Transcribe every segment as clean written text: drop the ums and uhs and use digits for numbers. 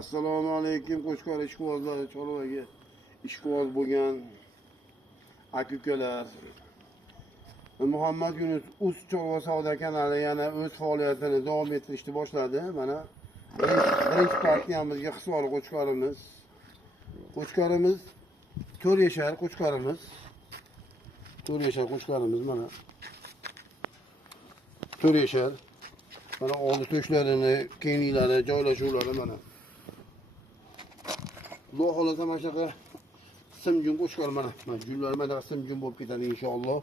Assalomu alaykum qo'shqor ishqibozlar, Chorvaga ishqiboz bo'lgan aka-ukalar. Muhammad Yunus Uz Chorva savdo kanali yana o'z faoliyatini davom ettirishni boshladi. Mana birinchi partiyamizga hisori qo'chqorimiz. Qo'chqorimiz 4 yashar qo'chqorimiz. 4 yashar qo'chqorimiz mana. 4 yashar. Mana oldi to'shlarini, keyinlari, joylashuvlari mana. Xudo xolasa mana shunaqa simjun qo'chqor mana. Gullar mana simjun bo'lib ketadi inshaalloh.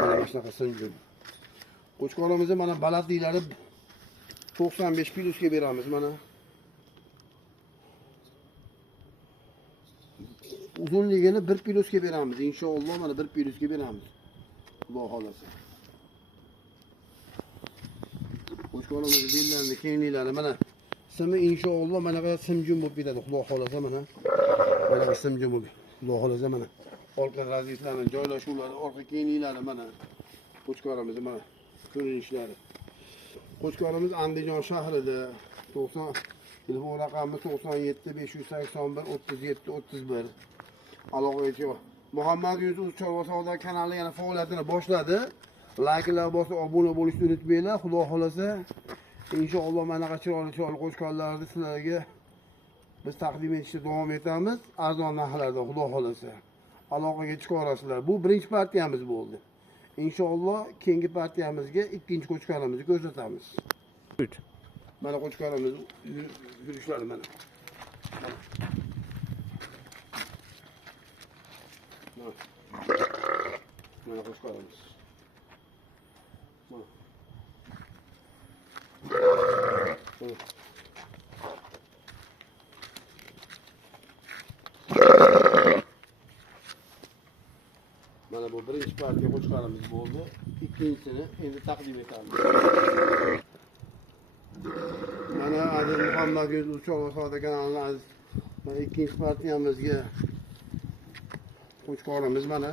Mana shunaqa simjun. Qo'chqorimizni mana balandliklari 95 plyusga beramiz mana. Uzunligini 1 plyusga beramiz inshaalloh, mana 1 plyusga beramiz. Xudo xolasa. Qo'chqorimizni bellarini, keyinlari mana simi inshaalloh mana bu simjun bo'lib ketadi. Xudo xolasa mana. Mana bu simjun bo'lib. Xudo xolasa mana. Orqa razislarning joylashuvlari, orqa keyinlari mana. Qo'chqorimiz mana ko'rinishlari. Qo'chqorimiz Andijon shahrida 90 telefon raqami 97 581 37 31. Aloqachi Muhammad Yunus Chorva savdo kanali yana faoliyatini boshladi. Like'lar bosib obuna bo'lishni unutmanglar. Xudo xolasa inshaalloh mana chiroyli qo'chqorlarni sizlarga biz taqdim etishda davom etamiz. Arzon narxlarda xudo xolasa aloqaga chiqarasizlar. Bu birinchi partiyamiz bo'ldi. Inshaalloh keyingi partiyamizga ikkinchi qo'chqorimizni ko'rsatamiz. Mana qo'chqorimiz yurishlari mana. Mana qo'chqorimiz. Mana bu birinchi partiya qo'chqorimiz bo'ldi. Ikkinchisini endi taqdim etamiz. Mana aziz Muhammad Yunus Chorva savdo kanalining aziz mana ikkinchi partiyamizga qo'chqorimiz mana.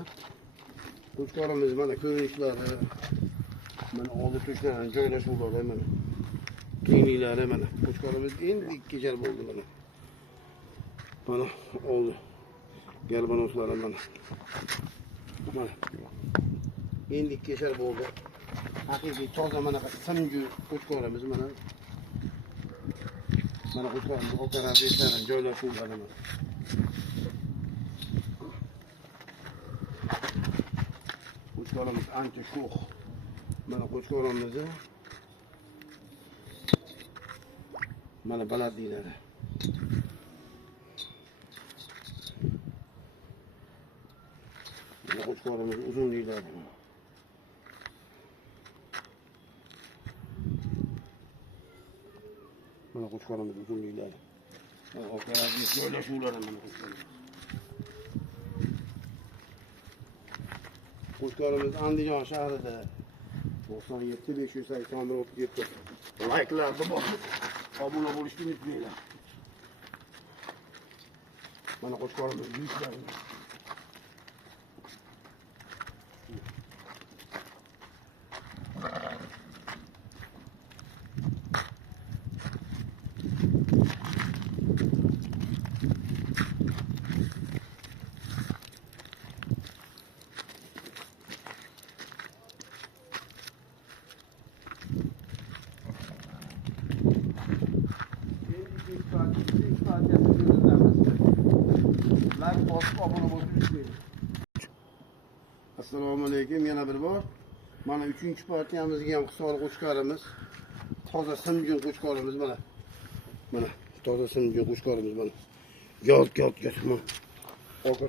Qo'chqorimiz mana ko'rinishlari, mana oldi to'shlarini joylashuvlari mana. Keyinlari mana. Qo'chqorimiz endi 2 yashar bo'ldi mana. Mana oldi. Galbanoslari mana. Mana. Endi 2 yashar bo'ldi. Haqiqiy toza mana simju qo'chqorimiz mana. Mana qo'chqorimiz orqa razislarning joylashuvlari mana. Qo'chqorimiz ancha sho'x. Mana qo'chqorimizni mana balandliklari. Mana qo'chqorimiz uzunliklari. Mana qo'chqorimiz uzunliklari. Mana orqalarning joylashuvlari mana qo'chqorimiz. Qo'chqorimiz Andijon shahrida 97 581 37. Like'larni bosib obuna bo'lishni unutmanglar. Mana qo'chqorimiz yuzlari. Assalomu alaykum yana bir bor. Mana 3-chi partiyamizga ham hisori qo'chqorimiz. Toza simjun qo'chqorimiz mana. Mana toza simjun qo'chqorimiz mana. Yot mana. Orqa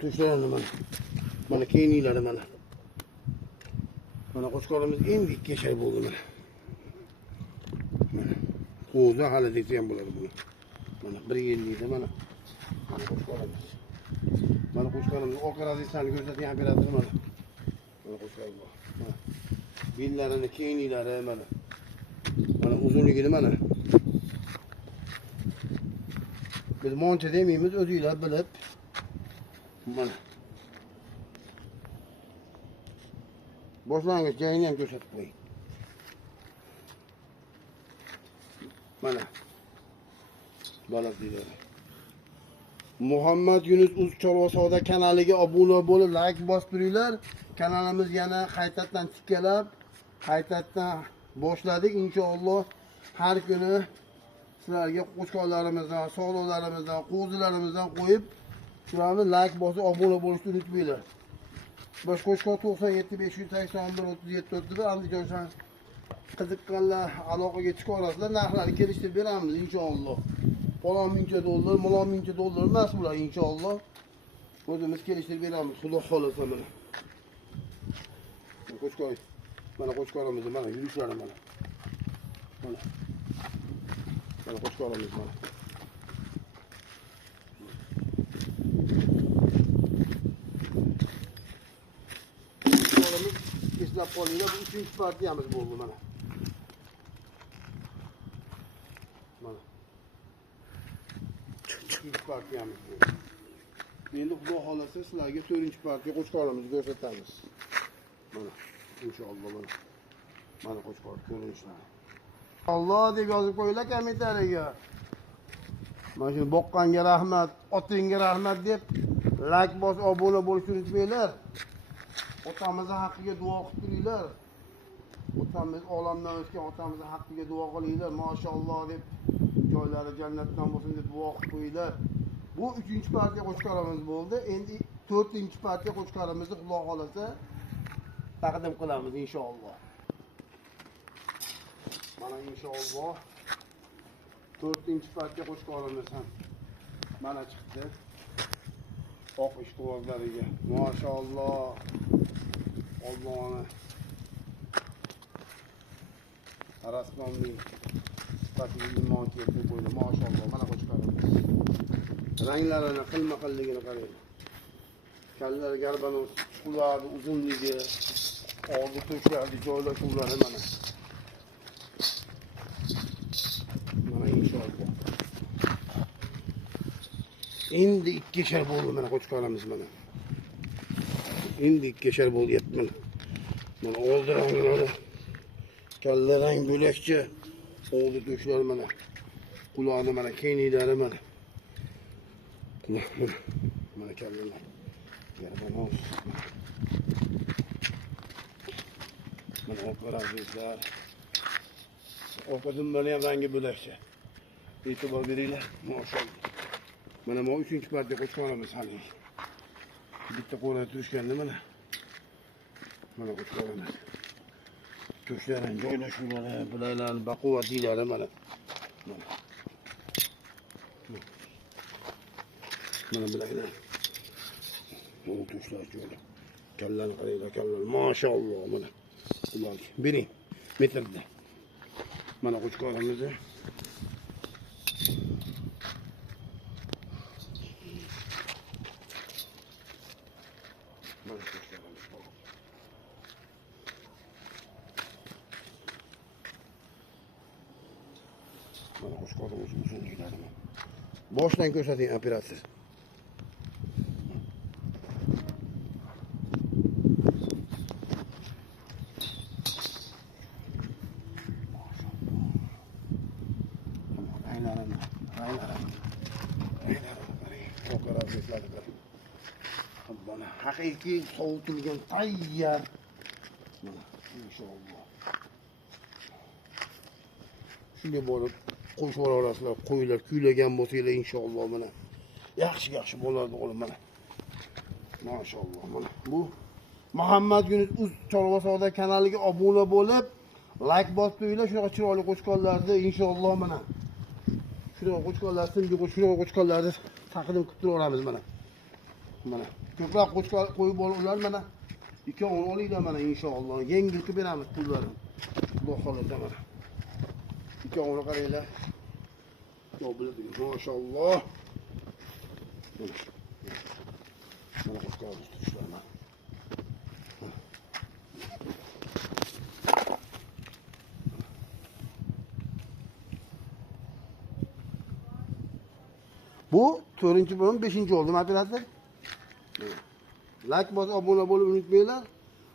to'shlarini mana. Mana keyinlari mana. Mana qo'chqorimiz endi 2 yashar bo'ldi mana. Mana. Qo'zi hali desa ham bo'ladi buni. Mana 1 yillikda mana. Mana qo'chqorimiz. Mana qo'chqorimiz orqa razislarni ko'rsatib ham beradi mana. Mana qo'chqorimiz. Mana. Bellarini, keyinlari mana. Mana uzunligini mana. Biz moncha demaymiz, o'zingizlar bilib. Mana. Boshlang'ich joyini ham ko'rsatib qo'ying. Mana. Balat deydi. Muhammad Yunus Uz Chorva Savdo kanaliga obuna bo'lib, like bosib turinglar. Kanalimiz yana qaytadan tikkalab, qaytadan boshladik inshaalloh. Har kuni sizlarga qo'shqonlarimizdan, sog'liqlarimizdan, qo'zilarimizdan qo'yib, shularni like bosib obuna bo'lishni unutmanglar. Bosh qo'shqon 97 581 37 31 Andijon shahar. Qiziqqanlar aloqaga chiqa olasizlar, narxlarni kelishtirib beramiz inshaalloh. Falon mingcha dollar, malon mingcha dollar emas bular inshaalloh. O'zimiz kelishtirib beramiz, xudo xolasa mana. Qo'shqon. Mana qo'shqonimiz mana yurishlari mana. Mana. Mana qo'shqonimiz mana. Qo'shqonimiz eslab qolinglar, bu 3-chi partiyamiz bo'ldi mana. Mana. 3-chi partiyamiz bo'ldi. Endi xudo xolasa sizlarga 4-chi partiya qo'shqonimizni ko'rsatamiz. Mana inshaalloh mana. Mana qo'shqon ko'rinishlari. Alloh deb yozib qo'yinglar kommentariyaga. Mana shu boqqanga rahmat, otingga rahmat deb like bosib obuna bo'lishni unutmanglar. Otamizning haqqiga duo qilib turinglar. Otamiz olamdan o'tgan otamizning haqqiga duo qilinglar. Mashalloh deb joylari jannatdan bo'lsin deb duo qilib qo'yinglar. Bu 3-chi partiya qo'shqonimiz bo'ldi. Endi 4-chi partiya qo'shqonimizni Xudo xolasa taqdim qilamiz inshaalloh. Mana inshaalloh 4-chi partiya qo'shqonimiz ham mana chiqdi. Oq ishqibozlariga. Mashalloh. Allohni Rasmonning sifatiga iymon keltirib qo'ydi. Mashalloh mana qo'shqonimiz. Ranglarini, xilma-xilligini qarang. Kallar garbanos, chuqurlari, uzunligi, oldi to'shlarni joylashuvlari mana. Mana inshaalloh. Endi 2 bo'ldi mana qo'shqonimiz mana. Endi 2 bo'lyapti mana. Mana oldi ranglari, kalla rang bo'lakcha, oldi to'shlar mana. Quloqni mana keyinlari mana. Mana kallalar. Garbanos. Mana operatörler. Operatörlerin ham rangi bo'lakcha. E'tibor beringlar. Maşallah. Mana bu 3-chi partiya qo'shqonimiz hali. Bitta qo'rada turishganda mana. Mana qo'shqonimiz. To'shlarini joylashuvlari, bilalarni baquvvatliklari mana. Mana. Mana bilanglar. Bu to'shlar joylar. Kallarni qaranglar, kallar. Maşallah mana. Ular bering. Metrda. Mana qo'shqonimiz. Mana qo'shqonimiz uzunliklari. Boshdan ko'rsating operatsiya. Mana haqiqiy sovutilgan tayyor. Mana inshaalloh. Shunga borib qo'shqon orasida qo'ylar kuylagan bo'lsanglar inshaalloh mana yaxshi bo'ladi o'g'lim mana. Maşallah mana. Bu Muhammad Yunus Uz Chorva Savdo kanaliga obuna bo'lib, like bosib turinglar, shunaqa chiroyli qo'shqonlarni inshaalloh mana. Shunaqa qo'shqonlar simga shunaqa qo'shqonlarni taqdim qilib turaveramiz mana. Mana ko'proq qo'shqon qo'yib ular mana. Ikkovini olinglar mana inshaalloh. Yengil qilib beramiz pullarni. Xudo xolasa mana. İkkovini qaranglar. Yo biladi. Maşalloh. Mana qo'shqon turishlar mana. Bu 4-chi bo'lim 5-chi oldim operator. Like bosib obuna bo'lib unutmanglar.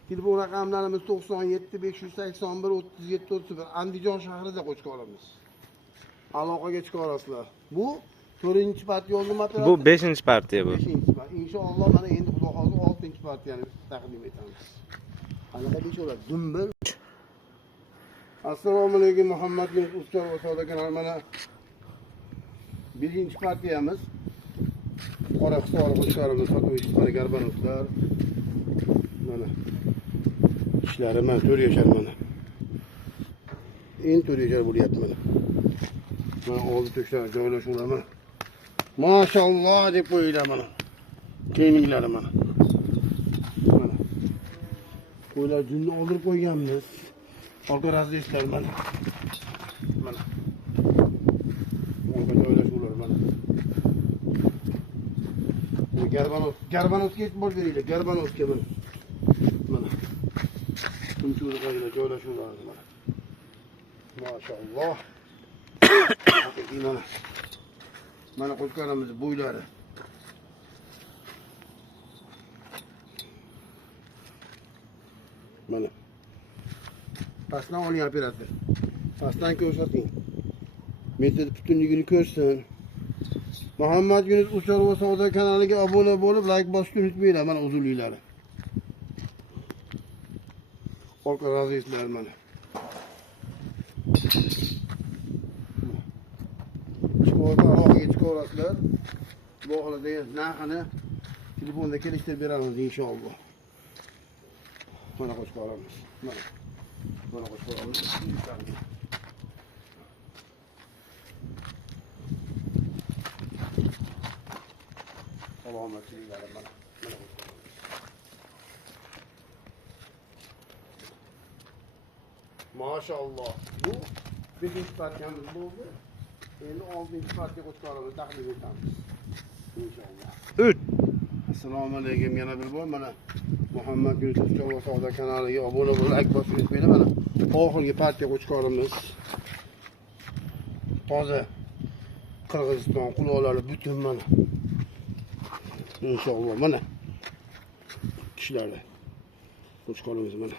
Telefon raqamlarimiz 97 581 37 30. Andijon shahrida qo'shqonimiz. aloqaga chiqa olasizlar. Bu 4-partiya yo'lni material. Bu 5-partiya bu. 5-partiya. Inshaalloh mana endi Xudo xohlasa 6-partiyani taqdim etamiz. Qanaqa becholar? Dumbil. Assalomu alaykum Muhammad bin Ustar va Savdo kanali mana 1-partiyamiz. Qora hisob qo'shlarimiz sotuvchi mana garbanotlar. Mana ishlari mana 4 yashar mana. En 4 yashar bo'lyapti mana. Mana oldi to'shlar joylashuvlar mana. Maşallah deb qo'yinglar mana. Keyinlari mana. Mana. Qo'ylar junni oldirib qo'yganmiz. Orqa razishlar mana. Mana. Orqa joylashuvlar mana. Garbanotga e'tibor beringlar. Garbanotga mana. Mana. Shunchalik qo'yinglar joylashuvlar mana. Maşallah. Haqiqiy mana. Mana qo'shganimiz bo'ylari. Mana. Pastdan oling operator. Pastdan ko'rsating. Metod butunligini ko'rsin. Muhammad Yunus Uchar va Savdo kanaliga obuna bo'lib, like bosishni unutmanglar. Mana uzunliklari. Orqa raziylar mana. Aloqaga chiqa olasizlar. Bu holda narxini telefonda kelishtirib beramiz inshaalloh. Mana qo'shib olamiz. Mana. Mana qo'shib olamiz. Salomatliklar mana. Mana. Maşallah. Bu 1-partiyamiz bo'ldi. Endi 6-partiya qo'shqarimizni taqdim etamiz. Inshaalloh. 3. Assalomu alaykum, yana bir bor mana Muhammad Yunus va Savdo kanaliga obuna bo'lib, like bosib unutmanglar mana. Oxirgi partiya qo'shqarimiz. Toza Qirg'iziston quloqlari butun mana. Inshaalloh mana. Kishlari qo'shqarimiz mana.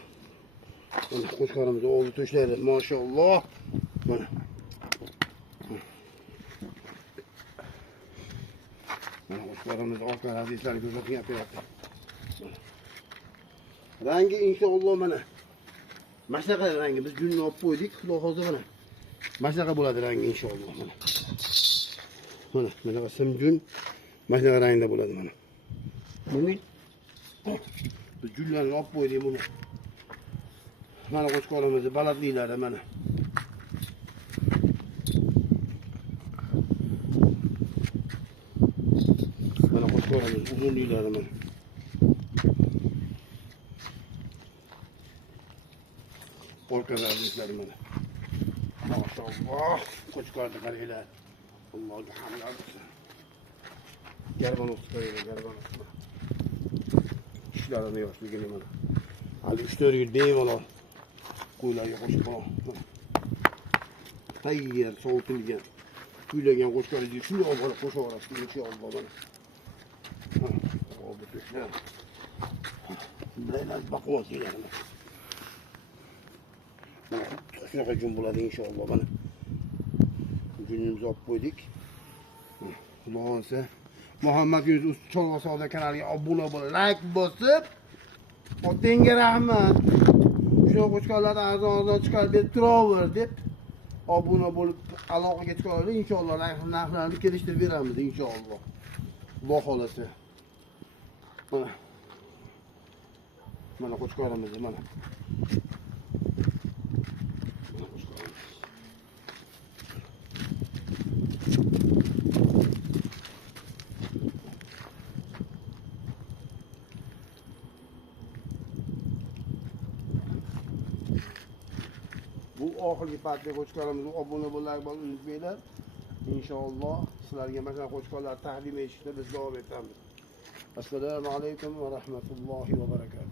Mana qo'shqarimiz oldi to'shlari, maşallah. Mana. Mana qo'shqarimiz orqa raziylarga ko'rsatib yapyapti. Rangi inshaalloh mana. Mashaqa rangi biz junni olib qo'ydik. Xudo xohlasa mana. Mashaqa bo'ladi rangi inshaalloh mana. Mana bunaqa simjun mashaqa rangda bo'ladi mana. Buni biz junlarni olib qo'ydik buni. Mana qo'shqarimiz balandliklari mana. Mana qo'shqarimiz uzunliklari mana. Orqa raziylar mana. Maşallah. Qo'shqarni qaranglar. Allohga hamd olsun. Garbanot qaranglar, garbanot. Ishlarini yoshligini mana. Hali 3-4 yil bemalol qo'ylarga qo'shib qo'ying. Tayyor sovutilgan, kuylagan qo'shqarni shunday olib qo'shib yuborasiz inshaalloh mana. Oldi to'shlar. Bunday baquvvat yelarimiz. Mana shunaqa jun bo'ladi inshaalloh mana. Junimizni olib qo'ydik. Xudo xolasa Muhammad Yunus Uchar Savdo kanaliga obuna bo'lib, like bosib, otenga rahmat. Shu qo'shqarlardan arzon chiqarib berib turaver deb obuna bo'lib aloqaga chiqa oladi. Inshaalloh narxlarni kelishtirib beramiz inshaalloh. Xudo xolasa. Mana. Mana qo'shqarimiz mana. Bu oxirgi partiya qo'shqarimizni obuna bo'lib unutmanglar. Inshaalloh sizlarga mana qo'shqarlar taqdim etishda biz davom etamiz. Assalomu alaykum va rahmatullohi va barakatuh.